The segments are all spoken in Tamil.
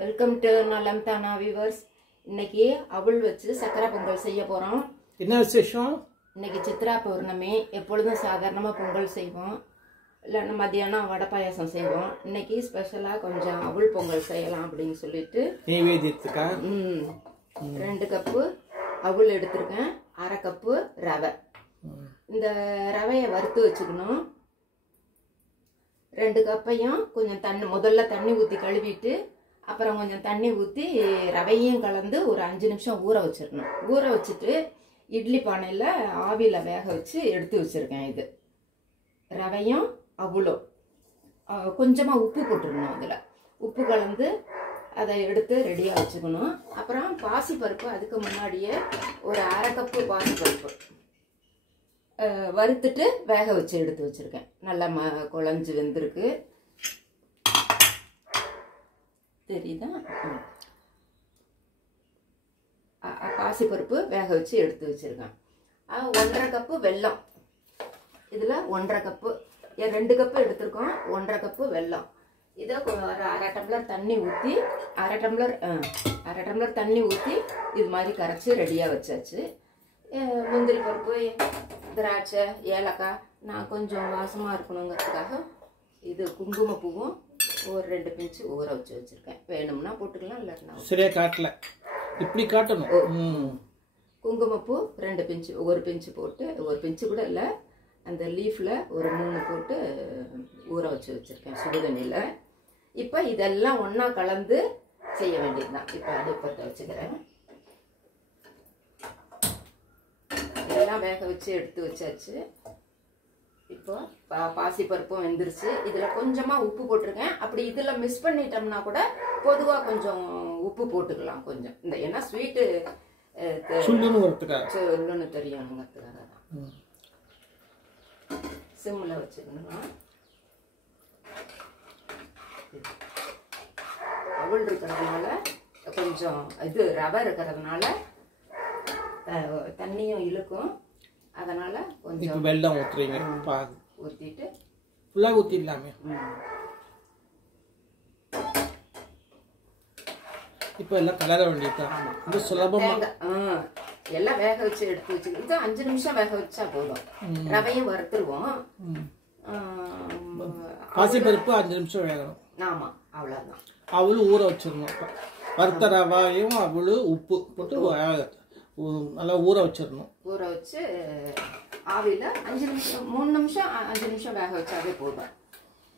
வெல்கம் டு நலம் தானா வியூவர்ஸ். இன்னைக்கு அவள் வச்சு சக்கரை பொங்கல் செய்ய போறோம். என்ன விசேஷம்? இன்னைக்கு சித்ரா பௌர்ணமி. எப்பொழுதும் சாதாரணமா பொங்கல் செய்வோம், இல்லைன்னா மத்தியானம் வடை பாயாசம் செய்வோம். இன்னைக்கு ஸ்பெஷலா கொஞ்சம் அவள் பொங்கல் செய்யலாம் அப்படின்னு சொல்லிட்டு நெய்வேத்தியத்துக்கா 2 கப்பு அவள் எடுத்திருக்கேன், 1/2 கப்பு ரவை. இந்த ரவையை வறுத்து வச்சுக்கணும். 2 கப்பையும் கொஞ்சம் முதல்ல தண்ணி ஊற்றி கழுவிட்டு அப்புறம் கொஞ்சம் தண்ணி ஊற்றி ரவையும் கலந்து ஒரு 5 நிமிஷம் ஊற வச்சிடணும். ஊற வச்சுட்டு இட்லி பானையில் ஆவியில் வேக வச்சு எடுத்து வச்சுருக்கேன். இது ரவையும் அவளும் கொஞ்சமாக உப்பு போட்டுடணும். அதில் உப்பு கலந்து அதை எடுத்து ரெடியாக வச்சுக்கணும். அப்புறம் பாசிப்பருப்பு அதுக்கு முன்னாடியே ஒரு 1/2 கப்பு பாசிப்பருப்பு வறுத்துட்டு வேக வச்சு எடுத்து வச்சுருக்கேன். நல்லா குழஞ்சு வெந்திருக்கு, தெரியுதா? பாசிப்பருப்பு வேக வச்சு எடுத்து வச்சுருக்கேன். 1/2 கப்பு வெல்லம். இதில் 1/2 கப்பு, 2 கப்பு எடுத்துருக்கோம், 1/2 கப்பு வெல்லம். இதை ஒரு 1/2 டம்ளர் தண்ணி ஊற்றி 1/2 டம்ளர் தண்ணி ஊற்றி இது மாதிரி கரைச்சி ரெடியாக வச்சாச்சு. முந்திரி பருப்பு, திராட்சை, ஏலக்காய், நான் கொஞ்சம் வாசமாக இருக்கணுங்கிறதுக்காக இது குங்குமப்பூவும் ஒரு 2 பிஞ்சு ஊற வச்சு வச்சுருக்கேன். வேணும்னா போட்டுக்கலாம், இல்லைன்னா சரியா காட்டல, இப்படி காட்டணும். குங்குமப்பூ 2 பிஞ்சு, ஒரு பிஞ்சு போட்டு, ஒரு பிஞ்சு கூட இல்லை, அந்த லீஃபில் ஒரு 3 போட்டு ஊற வச்சு வச்சுருக்கேன் சுடுதண்ணியில். இப்போ இதெல்லாம் ஒன்றா கலந்து செய்ய வேண்டியதுதான். இப்போ அடுப்பத்தை வச்சுக்கிறேன். எல்லாம் வேக வச்சு எடுத்து வச்சாச்சு. இப்போ பாசிப்பருப்பும் வெந்துருச்சு. இதில் கொஞ்சமாக உப்பு போட்டிருக்கேன். அப்படி இதில் மிஸ் பண்ணிட்டோம்னா கூட பொதுவாக கொஞ்சம் உப்பு போட்டுக்கலாம் கொஞ்சம். இந்த ஏன்னா ஸ்வீட்டு சொல்லுன்னு தெரியணுங்கிறதுக்காக தான். சிம்மில் வச்சுக்கணும். அவள் இருக்கிறதுனால கொஞ்சம் இது ரவை இருக்கிறதுனால தண்ணியும் இழுக்கும். அதனால கொஞ்சம் வெல்லம் ஊற்றுறீங்க, ஊற்றிட்டு ஃபுல்லாக ஊற்றிடலாமே. இப்போ எல்லாம் கலர வேண்டியதுதான். இது சுலபமாக எல்லாம் வேக வச்சு எடுத்து வச்சுக்கணும். இது 5 நிமிஷம் வேக வச்சா போதும். ரவையும் வறுத்துருவோம். பாசிப்பருப்பு 5 நிமிஷம் வேகணும். ஆமா, அவ்வளோதான். அவளும் ஊற வச்சிடணும். வறுத்த ரவையும் அவளும் உப்பு போட்டு நல்லா ஊற வச்சிடணும். ஊற வச்சு ஆவியில் 5 நிமிஷம் 3 நிமிஷம் 5 நிமிஷம் வேக வச்சாவே போதும்.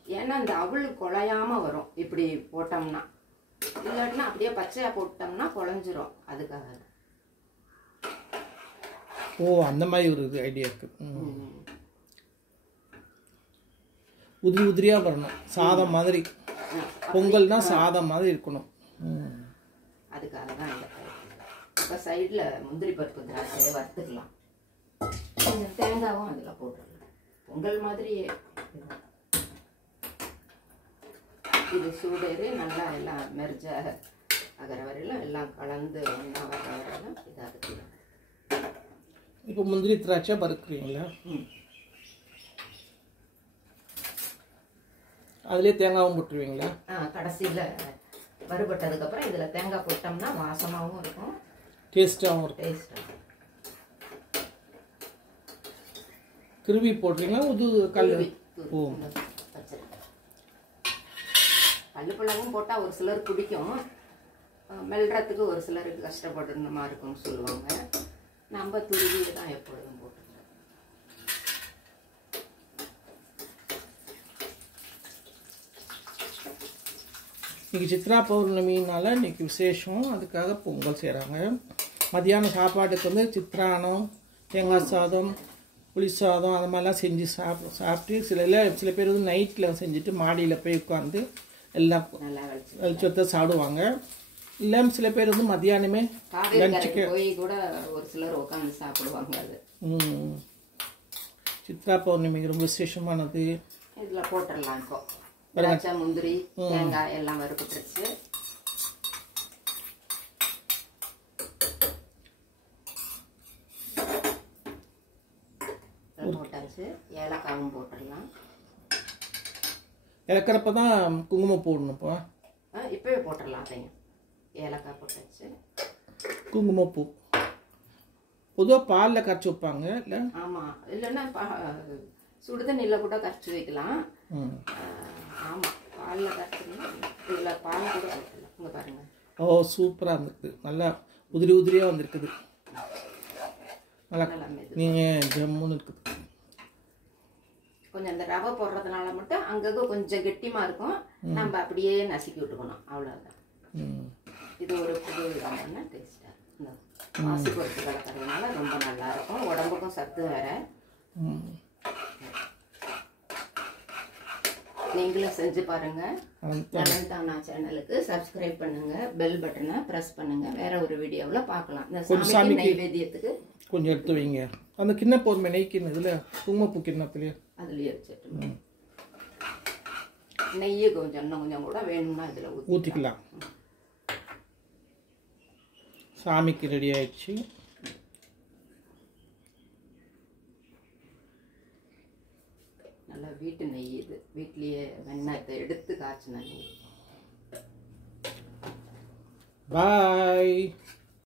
ஏன்னா இந்த அவள் குழையாம வரும் இப்படி போட்டோம்னா. இல்லாட்டினா அப்படியே பச்சையா போட்டோம்னா குழஞ்சிரும். அதுக்காக. அந்த மாதிரி ஒரு ஐடியா இருக்கு. உதிரி உதிரியா வரணும், சாதம் மாதிரி. பொங்கல்னா சாதம் மாதிரி இருக்கணும். அதுக்காக தான் இந்த இப்போ சைடில் முந்திரி பருப்பு திராட்சையை வறுத்துக்கலாம். கொஞ்சம் தேங்காவும் அதில் போட்டுடலாம். பொங்கல் மாதிரியே இது சூடேறி நல்லா எல்லாம் மெர்ஜ ஆகிற வரையிலும் எல்லாம் கலந்து ஒன்றா வர வரையிலும் இதை அதுக்கலாம். இப்போ முந்திரி திராட்சை வறுக்குறீங்களா? அதுலேயே தேங்காவும் போட்டுருவீங்களா? கடைசியில் வறுபட்டதுக்கப்புறம் இதில் தேங்காய் போட்டோம்னா வாசமாகவும் இருக்கும், டேஸ்டாகவும் இருக்கும். டேஸ்டாக கிருவி போடுறீங்களா? கல் கல்லுப்பழமும் போட்டால் ஒரு சிலர் பிடிக்கும், மெல்றதுக்கு ஒரு சிலருக்கு கஷ்டப்படணுமா இருக்கும்னு சொல்லுவாங்க. நம்ம துருவியை தான் எப்பொழுதும் போட்டுக்கிறோம். இன்னைக்கு சித்ரா பௌர்ணமினால இன்னைக்கு விசேஷம், அதுக்காக பொங்கல் செய்கிறாங்க. மதியானம் சாப்பாட்டுக்கு வந்து சித்ரானம், தேங்காய் சாதம், புளி சாதம் அது மாதிரிலாம் செஞ்சு சாப்பிட்டு சில பேர் வந்து நைட்டில் செஞ்சுட்டு மாடியில் போய் உட்காந்து எல்லாம் வெளிச்சத்தை சாப்பிடுவாங்க. இல்லை சில பேர் வந்து மதியானமே லஞ்சுக்கு போய் கூட ஒரு சிலர் உட்காந்து சாப்பிடுவாங்க. அது சித்ரா பௌர்ணமி ரொம்ப விசேஷமானது. இதில் போட்டுடலாம். இப்போ திராட்சை, முந்திரி, தேங்காய் எல்லாம் வறுபட்டுருச்சு. போட்டாச்சு. ஏலக்காவும் போட்டுடலாம். இறக்குறப்ப தான் குங்குமம் போடணும்ப்பா. இப்போவே போட்டுடலாம் அதையும். ஏலக்காய் போட்டாச்சு. குங்குமப்பூ பொதுவாக பாலில் கரைச்சி வைப்பாங்க இல்லை? ஆமாம், இல்லைன்னா சுடுதண்ணியில் கூட கரைச்சி வைக்கலாம். ஆமாம், பாலில் கரைச்சிக்கலாம். இதில் பால் கூட போட்டுடலாம். இங்கே பாருங்கள். ஓ, சூப்பராக இருந்திருக்கு. நல்லா உதிரி உதிரியாக வந்திருக்குது. நல்லா நீங்கள் ஜம்முன்னு இருக்குது. கொஞ்சம் இந்த ரவை போடுறதுனால மட்டும் அங்கங்கே கொஞ்சம் கெட்டிமாக இருக்கும். நம்ம அப்படியே நசுக்கி விட்டுக்கணும், அவ்வளோதான். இது ஒரு புது விதமான டேஸ்ட்டாக இந்த மாசி பொறுத்து கலக்கிறதுனால ரொம்ப நல்லா இருக்கும். உடம்புக்கும் சத்து வேற. நீங்களும் செஞ்சு பாருங்க. நலன்தானா சேனலுக்கு சப்ஸ்கிரைப் பண்ணுங்க, பெல் பட்டனை ப்ரெஸ் பண்ணுங்க. வேற ஒரு வீடியோவில் பார்க்கலாம். இந்த சாமி நைவேத்தியத்துக்கு கொஞ்சம் எடுத்து வைங்க. அந்த கிண்ண போதுமே, நெய் கிண்ணம் இதில் குங்குமப்பூ கிண்ணத்துலேயே அதுலேயே வச்சுட்டு நெய்யை கொஞ்சம் இன்னும் கொஞ்சம் கூட வேணும்னா இதில் ஊற்றிக்கலாம். சாமிக்கு ரெடி ஆயிடுச்சு. நல்லா வீட்டு நெய், இது வீட்லேயே வெண்ணெய் எடுத்து காய்ச்சின நெய். பாய்.